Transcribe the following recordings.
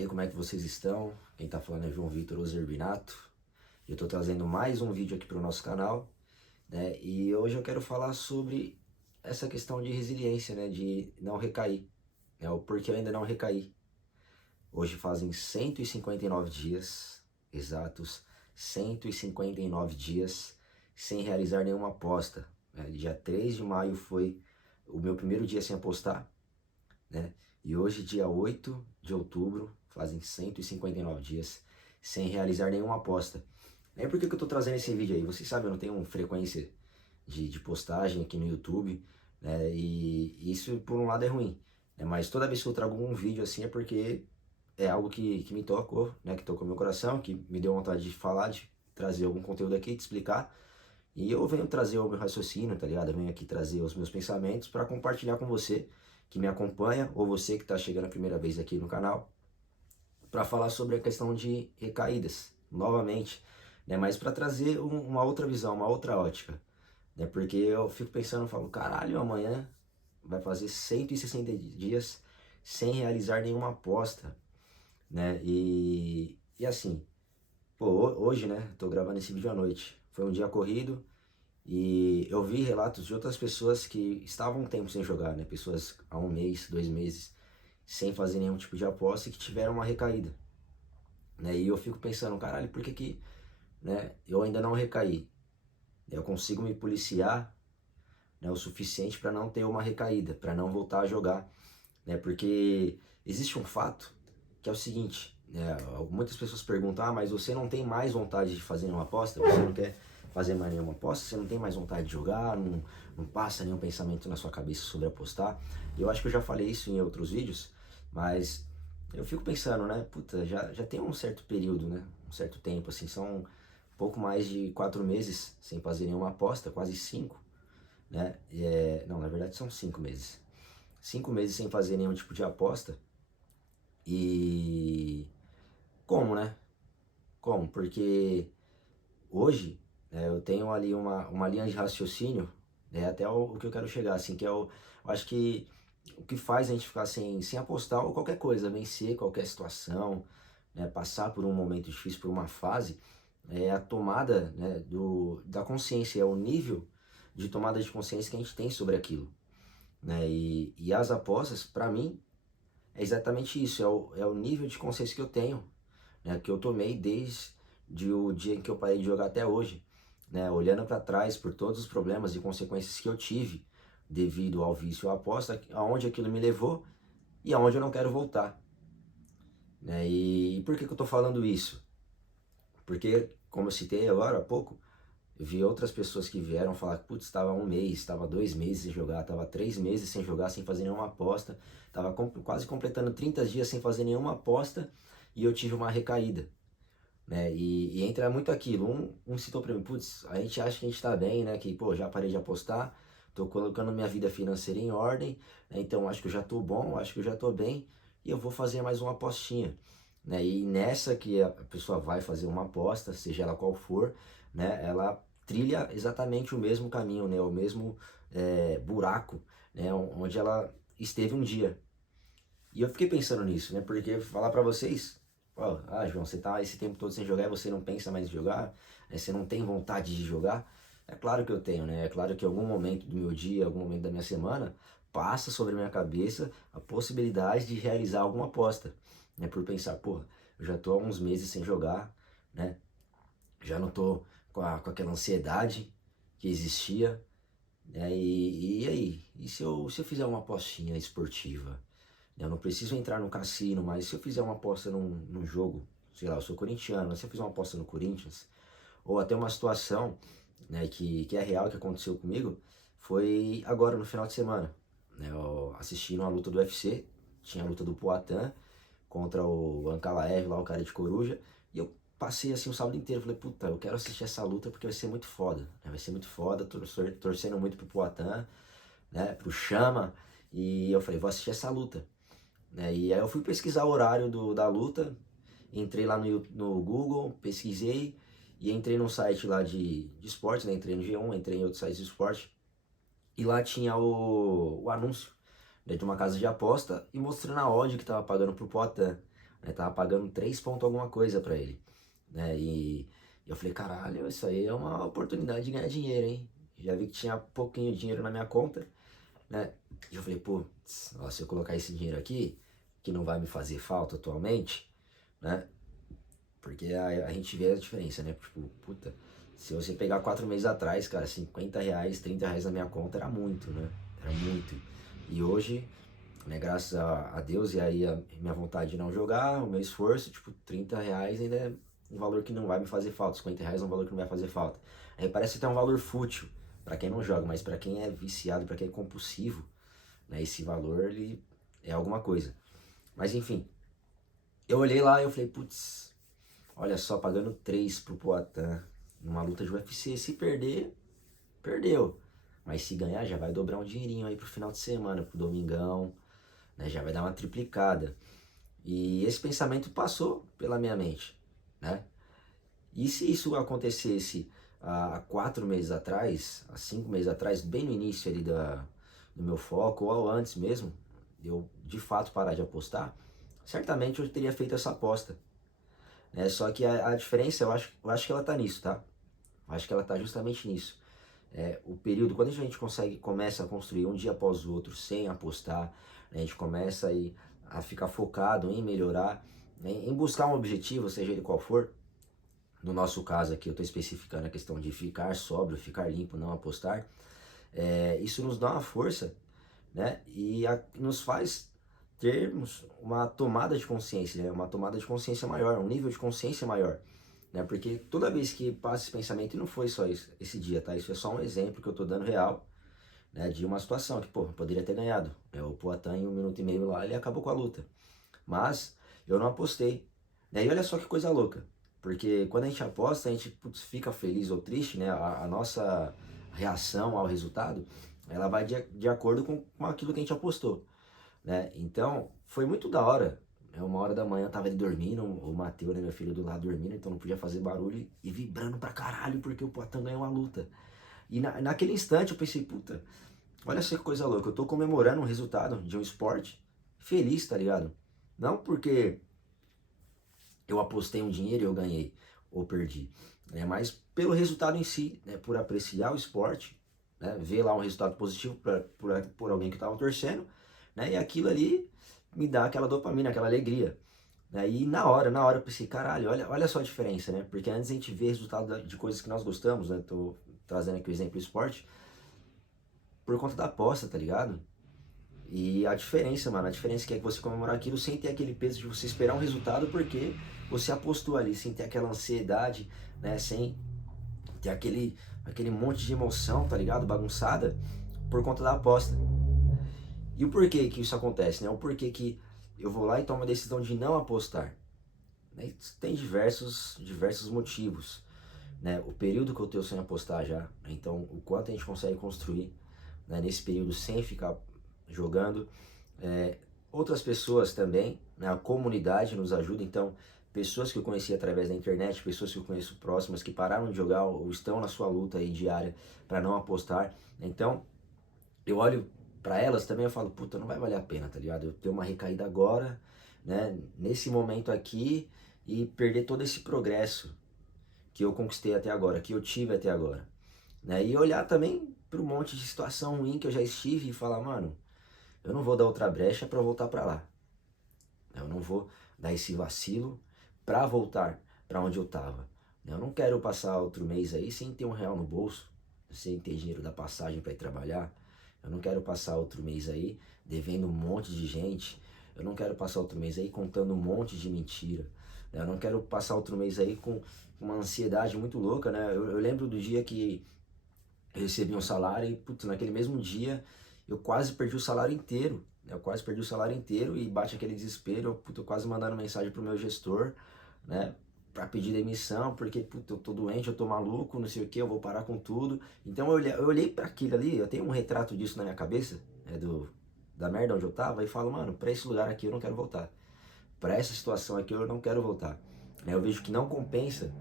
aí, como é que vocês estão? Quem tá falando é João Vitor Ozerbinato. Eu tô trazendo mais um vídeo aqui pro nosso canal, né? E hoje eu quero falar sobre essa questão de resiliência, né? De não recair, né? O porquê eu ainda não recaí. Hoje fazem 159 dias, exatos 159 dias, sem realizar nenhuma aposta, né? Dia 3 de maio foi o meu primeiro dia sem apostar, né? E hoje, dia 8 de outubro, fazem 159 dias sem realizar nenhuma aposta. E por que que eu tô trazendo esse vídeo aí? Vocês sabem, eu não tenho frequência de postagem aqui no YouTube, né? E isso, por um lado, é ruim, né? Mas toda vez que eu trago um vídeo assim é porque é algo que me tocou, né? Que tocou meu coração, que me deu vontade de falar, de trazer algum conteúdo aqui, de explicar. E eu venho trazer o meu raciocínio, tá ligado? Eu venho aqui trazer os meus pensamentos para compartilhar com você que me acompanha, ou você que está chegando a primeira vez aqui no canal, para falar sobre a questão de recaídas, novamente, né? Mas para trazer uma outra visão, uma outra ótica, né? Porque eu fico pensando, eu falo, caralho, amanhã vai fazer 160 dias sem realizar nenhuma aposta, né? E assim, pô, hoje, né? Tô gravando esse vídeo à noite. Foi um dia corrido, e eu vi relatos de outras pessoas que estavam um tempo sem jogar, né? Pessoas há um mês, 2 meses, sem fazer nenhum tipo de aposta e que tiveram uma recaída, né? E eu fico pensando, caralho, por que que, né, eu ainda não recaí? Eu consigo me policiar, né, o suficiente para não ter uma recaída, para não voltar a jogar, né? Porque existe um fato que é o seguinte, né? Muitas pessoas perguntam, ah, mas você não tem mais vontade de fazer uma aposta? Você não quer fazer mais nenhuma aposta? Você não tem mais vontade de jogar? Não passa nenhum pensamento na sua cabeça sobre apostar? Eu acho que eu já falei isso em outros vídeos, mas eu fico pensando, né? Puta, já tem um certo período, né? Um certo tempo, assim, são pouco mais de 4 meses sem fazer nenhuma aposta, quase 5, né? Não, na verdade são 5 meses. 5 meses sem fazer nenhum tipo de aposta. E como, né? Como? Porque hoje, né, eu tenho ali uma linha de raciocínio, né, até o que eu quero chegar, assim, que é eu acho que o que faz a gente ficar sem apostar ou qualquer coisa, vencer qualquer situação, né, passar por um momento difícil, por uma fase, é a tomada, né, da consciência, é o nível de tomada de consciência que a gente tem sobre aquilo, né? E as apostas, para mim, é exatamente isso, é o nível de consciência que eu tenho, né, que eu tomei desde o dia em que eu parei de jogar até hoje, né, olhando para trás por todos os problemas e consequências que eu tive devido ao vício à aposta, aonde aquilo me levou e aonde eu não quero voltar, né? E por que que eu tô falando isso? Porque, como eu citei agora há pouco, eu vi outras pessoas que vieram falar que, putz, estava um mês, estava 2 meses sem jogar, estava 3 meses sem jogar, sem fazer nenhuma aposta, estava quase completando 30 dias sem fazer nenhuma aposta e eu tive uma recaída, né? E entra muito aquilo, um citou pra mim, putz, a gente acha que a gente tá bem, né? Que, pô, já parei de apostar, tô colocando minha vida financeira em ordem, né? Então acho que eu já tô bom, acho que eu já tô bem e eu vou fazer mais uma apostinha, né? E nessa que a pessoa vai fazer uma aposta, seja ela qual for, né? Ela trilha exatamente o mesmo caminho, né? O mesmo buraco, né? Onde ela esteve um dia. E eu fiquei pensando nisso, né? Porque falar pra vocês, ó, ah, João, você tá esse tempo todo sem jogar e você não pensa mais em jogar, né? Você não tem vontade de jogar. É claro que eu tenho, né? É claro que em algum momento do meu dia, algum momento da minha semana, passa sobre a minha cabeça a possibilidade de realizar alguma aposta, né? Por pensar, porra, eu já tô há uns meses sem jogar, né? Já não tô com aquela ansiedade que existia, né? E aí? E se eu fizer uma apostinha esportiva? Eu não preciso entrar no cassino, mas se eu fizer uma aposta num jogo, sei lá, eu sou corintiano, mas se eu fizer uma aposta no Corinthians, ou até uma situação, né, que é real, que aconteceu comigo, foi agora no final de semana, né, eu assisti uma luta do UFC, tinha a luta do Poatan contra o Ankalaev, lá o cara de Coruja, e eu passei assim o sábado inteiro, falei, puta, eu quero assistir essa luta porque vai ser muito foda, né, vai ser muito foda, torcendo muito pro Poatan, né, pro Chama, e eu falei, vou assistir essa luta, né? E aí eu fui pesquisar o horário da luta, entrei lá no Google, pesquisei e entrei num site lá de esporte, né? Entrei no G1, entrei em outros sites de esporte e lá tinha o anúncio, né, de uma casa de aposta e mostrando a odd que tava pagando pro Poatan. né? Tava pagando 3 pontos alguma coisa pra ele, né? E eu falei, caralho, isso aí é uma oportunidade de ganhar dinheiro, hein? Já vi que tinha pouquinho dinheiro na minha conta, né? E eu falei, pô, se eu colocar esse dinheiro aqui, que não vai me fazer falta atualmente, né? Porque a gente vê a diferença, né? Tipo, puta, se você pegar 4 meses atrás, cara, R$ 50, R$ 30 na minha conta era muito, né? Era muito. E hoje, né, graças a Deus e aí a minha vontade de não jogar, o meu esforço, tipo, R$ 30 ainda é um valor que não vai me fazer falta, R$ 50 é um valor que não vai fazer falta. Aí parece até um valor fútil para quem não joga, mas para quem é viciado, para quem é compulsivo, né, esse valor ele é alguma coisa. Mas enfim, eu olhei lá e eu falei, putz, olha só, pagando 3 pro Poatan numa luta de UFC, se perder, perdeu. Mas se ganhar, já vai dobrar um dinheirinho aí pro final de semana, pro domingão, né? Já vai dar uma triplicada. E esse pensamento passou pela minha mente, né? E se isso acontecesse há 4 meses atrás, há 5 meses atrás, bem no início ali do meu foco, ou antes mesmo, eu de fato parar de apostar, certamente eu teria feito essa aposta, né? Só que a diferença, eu acho que ela tá nisso, tá? Eu acho que ela tá justamente nisso. O período, quando a gente começa a construir um dia após o outro sem apostar, né, a gente começa a ficar focado em melhorar, né, em buscar um objetivo, seja ele qual for. No nosso caso aqui, eu estou especificando a questão de ficar sóbrio, ficar limpo, não apostar. Isso nos dá uma força, né, e nos faz termos uma tomada de consciência, né, uma tomada de consciência maior, um nível de consciência maior, né? Porque toda vez que passa esse pensamento, e não foi só isso, esse dia, tá? Isso é só um exemplo que eu tô dando real, né? De uma situação que, pô, poderia ter ganhado. O Poatan em 1 minuto e meio lá, ele acabou com a luta. Mas eu não apostei, né? E olha só que coisa louca. Porque quando a gente aposta, a gente putz, fica feliz ou triste, né? A nossa reação ao resultado, ela vai de acordo com aquilo que a gente apostou, né? Então, foi muito da hora. 1 hora da manhã eu tava ali dormindo, o Matheus, né, meu filho do lado dormindo, então não podia fazer barulho e vibrando pra caralho porque o Poatan ganhou uma luta. E naquele instante eu pensei, puta, olha só que coisa louca, eu tô comemorando um resultado de um esporte feliz, tá ligado? Não porque eu apostei um dinheiro e eu ganhei ou perdi, né? Mas pelo resultado em si, né? Por apreciar o esporte, né? Ver lá um resultado positivo por alguém que eu tava torcendo, né? E aquilo ali me dá aquela dopamina, aquela alegria. Né? E na hora eu pensei, caralho, olha só a diferença, né? Porque antes a gente vê resultado de coisas que nós gostamos, né? Tô trazendo aqui o exemplo do esporte, por conta da aposta, tá ligado? E a diferença, mano, a diferença que é que você comemorar aquilo sem ter aquele peso de você esperar um resultado porque você apostou ali, sem ter aquela ansiedade, né? Sem ter aquele monte de emoção, tá ligado? Bagunçada por conta da aposta. E o porquê que isso acontece, né? O porquê que eu vou lá e tomo a decisão de não apostar. Né? Tem diversos motivos, né? O período que eu tenho sem apostar já, né? Então o quanto a gente consegue construir, né, nesse período sem ficar jogando. É, Outras pessoas também, né, a comunidade nos ajuda, então pessoas que eu conheci através da internet, pessoas que eu conheço próximas que pararam de jogar ou estão na sua luta aí diária para não apostar. Então eu olho para elas também e falo, puta, não vai valer a pena, tá ligado? Eu ter uma recaída agora, né, nesse momento aqui e perder todo esse progresso que eu conquistei até agora, que eu tive até agora, né? E olhar também para um monte de situação ruim que eu já estive e falar, mano, eu não vou dar outra brecha para voltar para lá. Eu não vou dar esse vacilo para voltar para onde eu tava. Eu não quero passar outro mês aí sem ter R$ 1 no bolso, sem ter dinheiro da passagem para ir trabalhar. Eu não quero passar outro mês aí devendo um monte de gente. Eu não quero passar outro mês aí contando um monte de mentira. Eu não quero passar outro mês aí com uma ansiedade muito louca, né? Eu lembro do dia que eu recebi um salário e, putz, naquele mesmo dia eu quase perdi o salário inteiro. Né? Eu quase perdi o salário inteiro e bate aquele desespero. Eu quase mandando mensagem pro meu gestor, né? Pra pedir demissão, porque, puta, eu tô doente, eu tô maluco, não sei o que, eu vou parar com tudo. Então eu olhei para aquilo ali, eu tenho um retrato disso na minha cabeça, da merda onde eu tava, e falo, mano, pra esse lugar aqui eu não quero voltar. Pra essa situação aqui eu não quero voltar. Eu vejo que não compensa,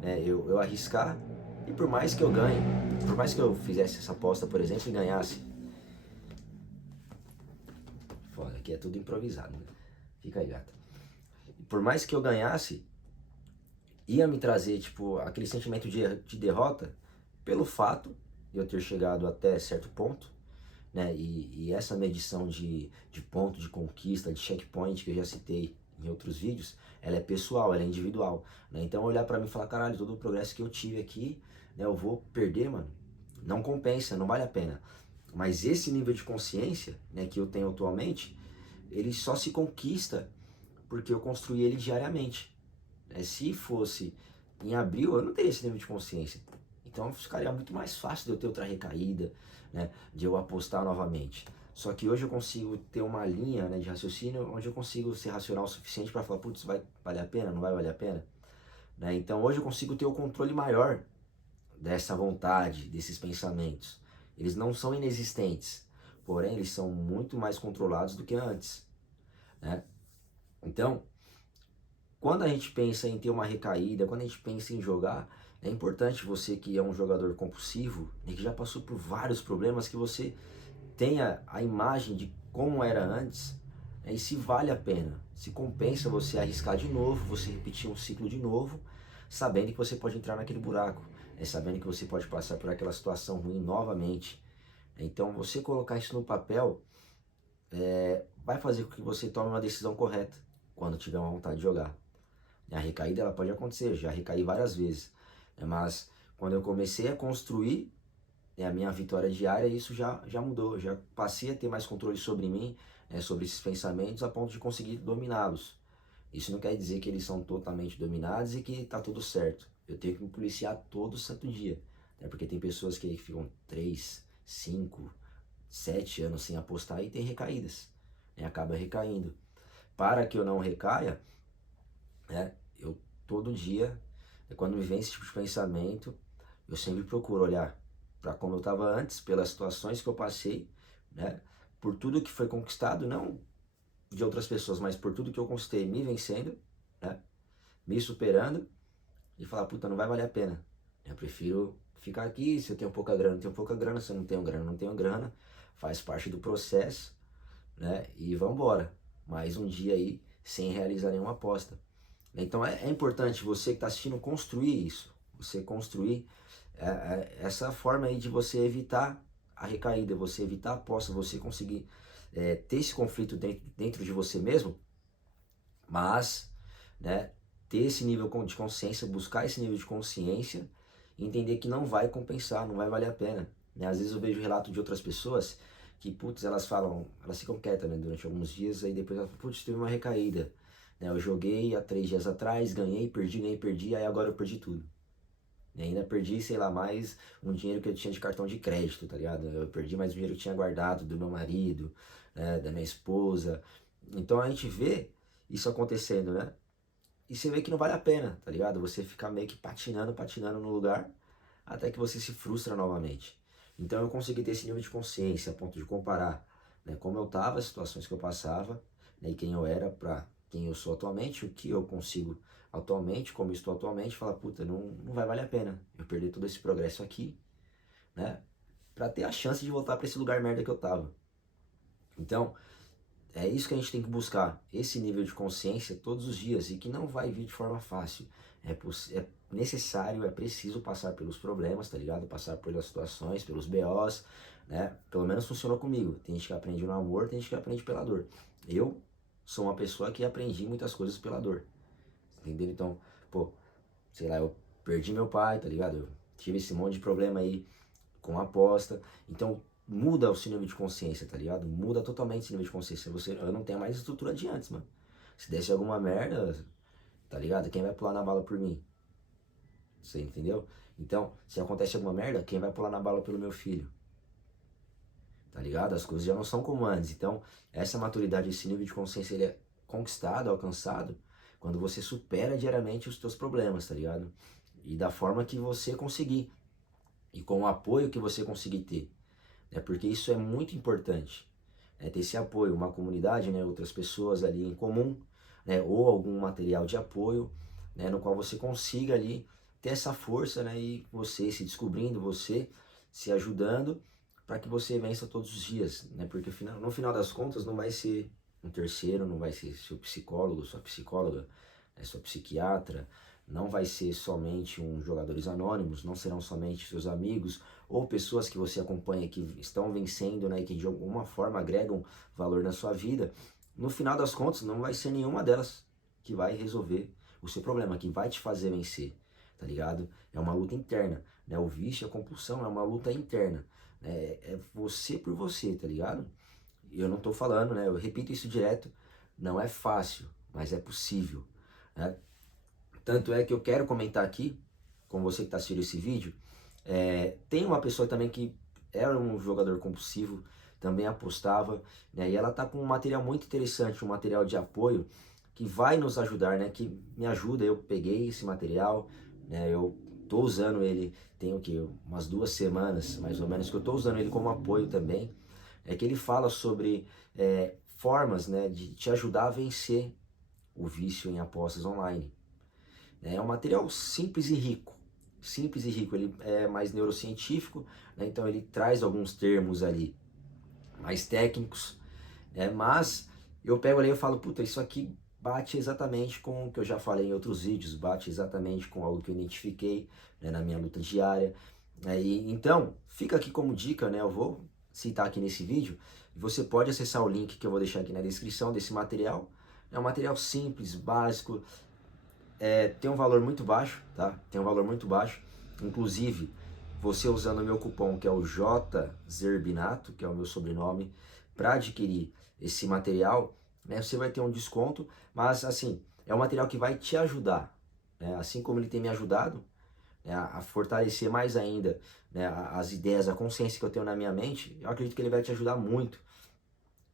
né, eu arriscar, e por mais que eu ganhe, por mais que eu fizesse essa aposta, por exemplo, e ganhasse, foda, aqui é tudo improvisado, né? Fica aí, gata. por mais que eu ganhasse, ia me trazer, tipo, aquele sentimento de derrota pelo fato de eu ter chegado até certo ponto, né? E essa medição de ponto, de conquista, de checkpoint que eu já citei em outros vídeos, ela é pessoal, ela é individual, né? Então olhar pra mim e falar, caralho, todo o progresso que eu tive aqui, né, eu vou perder, mano, não compensa, não vale a pena. Mas esse nível de consciência, né, que eu tenho atualmente, ele só se conquista porque eu construí ele diariamente. Se fosse em abril, eu não teria esse nível de consciência. Então ficaria muito mais fácil de eu ter outra recaída, né, de eu apostar novamente. Só que hoje eu consigo ter uma linha, né, de raciocínio onde eu consigo ser racional o suficiente para falar, putz, vai valer a pena, não vai valer a pena? Né? Então hoje eu consigo ter o controle maior dessa vontade, desses pensamentos. Eles não são inexistentes, porém eles são muito mais controlados do que antes, né? Então, quando a gente pensa em ter uma recaída, quando a gente pensa em jogar, é importante você que é um jogador compulsivo, né, que já passou por vários problemas, que você tenha a imagem de como era antes, né, e se vale a pena, se compensa você arriscar de novo, você repetir um ciclo de novo, sabendo que você pode entrar naquele buraco, né, sabendo que você pode passar por aquela situação ruim novamente. Então você colocar isso no papel vai fazer com que você tome uma decisão correta quando tiver uma vontade de jogar. A recaída ela pode acontecer, já recaí várias vezes, né? Mas quando eu comecei a construir, né, a minha vitória diária, isso já mudou, já passei a ter mais controle sobre mim, né, sobre esses pensamentos, a ponto de conseguir dominá-los. Isso não quer dizer que eles são totalmente dominados e que está tudo certo. Eu tenho que me policiar todo santo dia, né? Porque tem pessoas que ficam 3, 5, 7 anos sem apostar e tem recaídas, né? Acaba recaindo. Para que eu não recaia, né? Eu todo dia, quando me vem esse tipo de pensamento, eu sempre procuro olhar para como eu estava antes, pelas situações que eu passei, né? Por tudo que foi conquistado, não de outras pessoas, mas por tudo que eu conquistei, me vencendo, né? Me superando e falar, puta, não vai valer a pena. Eu prefiro ficar aqui, se eu tenho pouca grana, tenho pouca grana, se eu não tenho grana, não tenho grana, faz parte do processo, né? E vamos embora. Mais um dia aí sem realizar nenhuma aposta. Então é importante você que está assistindo construir isso, você construir essa forma aí de você evitar a recaída, você evitar a aposta, você conseguir ter esse conflito dentro de você mesmo, mas, né, ter esse nível de consciência, buscar esse nível de consciência e entender que não vai compensar, não vai valer a pena. Né? Às vezes eu vejo relato de outras pessoas que, putz, elas falam, elas ficam quietas, né, durante alguns dias, aí depois elas falam, putz, teve uma recaída. Né? Eu joguei há 3 dias atrás, ganhei, perdi, aí agora eu perdi tudo. E ainda perdi, sei lá, mais um dinheiro que eu tinha de cartão de crédito, tá ligado? Eu perdi mais um dinheiro que eu tinha guardado do meu marido, né, da minha esposa. Então a gente vê isso acontecendo, né? E você vê que não vale a pena, tá ligado? Você fica meio que patinando no lugar, até que você se frustra novamente. Então eu consegui ter esse nível de consciência a ponto de comparar, né, como eu tava, as situações que eu passava, né, e quem eu era para quem eu sou atualmente, o que eu consigo atualmente, como eu estou atualmente, falar, puta, não vai valer a pena eu perder todo esse progresso aqui, né, para ter a chance de voltar para esse lugar merda que eu tava. Então, é isso que a gente tem que buscar, esse nível de consciência todos os dias e que não vai vir de forma fácil. É necessário, é preciso passar pelos problemas, tá ligado? Passar pelas situações, pelos BOs, né? Pelo menos funcionou comigo. Tem gente que aprende no amor, tem gente que aprende pela dor. Eu sou uma pessoa que aprendi muitas coisas pela dor, entendeu? Então, pô, sei lá, eu perdi meu pai, tá ligado? Eu tive esse monte de problema aí com aposta. Então muda o seu nível de consciência, tá ligado? Muda totalmente esse nível de consciência. Eu não tenho mais estrutura de antes, mano. Se desse alguma merda, tá ligado? Quem vai pular na bala por mim? Você entendeu? Então, se acontece alguma merda, quem vai pular na bala pelo meu filho? Tá ligado? As coisas já não são como antes. Então, essa maturidade, esse nível de consciência, ele é conquistado, alcançado, quando você supera diariamente os teus problemas, tá ligado? E da forma que você conseguir. E com o apoio que você conseguir ter. Porque isso é muito importante, ter esse apoio, uma comunidade, né, outras pessoas ali em comum, né, ou algum material de apoio, né, no qual você consiga ali ter essa força, né, e você se descobrindo, você se ajudando para que você vença todos os dias, né, porque no final das contas não vai ser um terceiro, não vai ser seu psicólogo, sua psicóloga, sua psiquiatra, não vai ser somente um Jogadores Anônimos, não serão somente seus amigos ou pessoas que você acompanha que estão vencendo, né, e que de alguma forma agregam valor na sua vida. No final das contas, não vai ser nenhuma delas que vai resolver o seu problema, que vai te fazer vencer, tá ligado? É uma luta interna, né? O vício, a compulsão é uma luta interna, né? É você por você, tá ligado? Eu não tô falando, né? Eu repito isso direto, não é fácil, mas é possível, né? Tanto é que eu quero comentar aqui, com você que está assistindo esse vídeo, tem uma pessoa também que era um jogador compulsivo, também apostava, né? E ela tá com um material muito interessante, um material de apoio que vai nos ajudar, né? Que me ajuda. Eu peguei esse material, né? Eu tô usando ele, tem o que? Umas 2 semanas, mais ou menos, que eu tô usando ele como apoio também. É que ele fala sobre formas, né? De te ajudar a vencer o vício em apostas online. É um material simples e rico. Simples e rico, ele é mais neurocientífico, né? Então ele traz alguns termos ali mais técnicos, né? Mas eu pego ali e falo, puta, isso aqui bate exatamente com o que eu já falei em outros vídeos, bate exatamente com algo que eu identifiquei, né, na minha luta diária. Então, fica aqui como dica, né? Eu vou citar aqui nesse vídeo, você pode acessar o link que eu vou deixar aqui na descrição desse material. É um material simples, básico, tem um valor muito baixo, tá? Tem um valor muito baixo. Inclusive, você usando o meu cupom, que é o JZERBINATO, que é o meu sobrenome, para adquirir esse material, né, você vai ter um desconto, mas assim, é um material que vai te ajudar, né? Assim como ele tem me ajudado, né, a fortalecer mais ainda, né, as ideias, a consciência que eu tenho na minha mente, eu acredito que ele vai te ajudar muito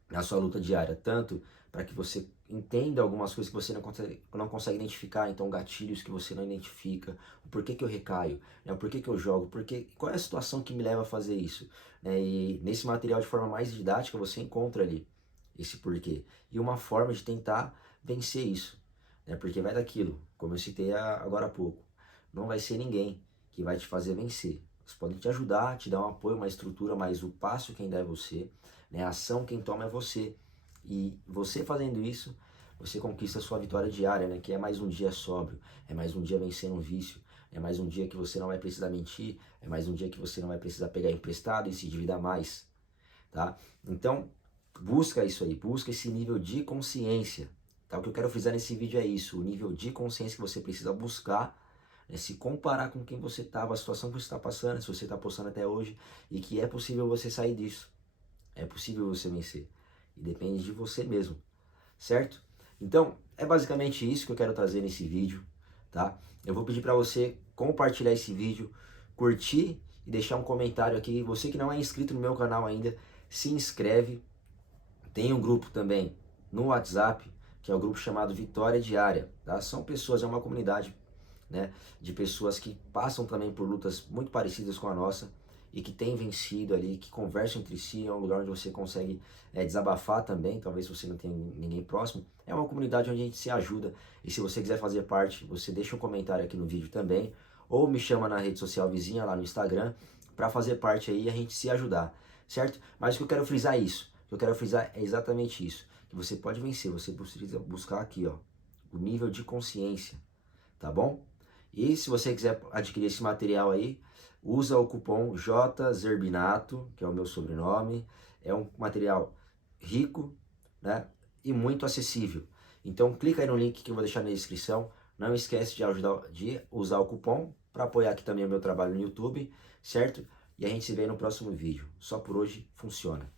na sua luta diária, tanto para que você entenda algumas coisas que você não consegue identificar, então gatilhos que você não identifica, o porquê que eu recaio, né, o porquê que eu jogo, qual é a situação que me leva a fazer isso, né, e nesse material de forma mais didática você encontra ali esse porquê, e uma forma de tentar vencer isso, né, porque vai daquilo, como eu citei agora há pouco, não vai ser ninguém que vai te fazer vencer, eles podem te ajudar, te dar um apoio, uma estrutura, mas o passo quem dá é você, né? A ação quem toma é você. E você fazendo isso, você conquista a sua vitória diária, né? Que é mais um dia sóbrio, é mais um dia vencendo um vício, é mais um dia que você não vai precisar mentir, é mais um dia que você não vai precisar pegar emprestado e se endividar mais, tá? Então, busca isso aí, busca esse nível de consciência, tá? O que eu quero frisar nesse vídeo é isso, o nível de consciência que você precisa buscar, né? Se comparar com quem você estava, a situação que você está passando, se você está postando até hoje, e que é possível você sair disso. É possível você vencer. E depende de você mesmo, certo? Então, é basicamente isso que eu quero trazer nesse vídeo, tá? Eu vou pedir para você compartilhar esse vídeo, curtir e deixar um comentário aqui. Você que não é inscrito no meu canal ainda, se inscreve. Tem um grupo também no WhatsApp, que é o grupo chamado Vitória Diária, tá? São pessoas, é uma comunidade, né, de pessoas que passam também por lutas muito parecidas com a nossa e que têm vencido ali, que conversam entre si, é um lugar onde você consegue desabafar também, talvez você não tenha ninguém próximo, é uma comunidade onde a gente se ajuda, e se você quiser fazer parte, você deixa um comentário aqui no vídeo também, ou me chama na rede social vizinha, lá no Instagram, para fazer parte aí e a gente se ajudar, certo? Mas o que eu quero frisar é isso, o que eu quero frisar é exatamente isso, que você pode vencer, você precisa buscar aqui, ó, o nível de consciência, tá bom? E se você quiser adquirir esse material aí, usa o cupom JZERBINATO, que é o meu sobrenome. É um material rico, né, e muito acessível. Então clica aí no link que eu vou deixar na descrição. Não esquece de usar o cupom para apoiar aqui também o meu trabalho no YouTube, certo? E a gente se vê no próximo vídeo. Só por hoje funciona.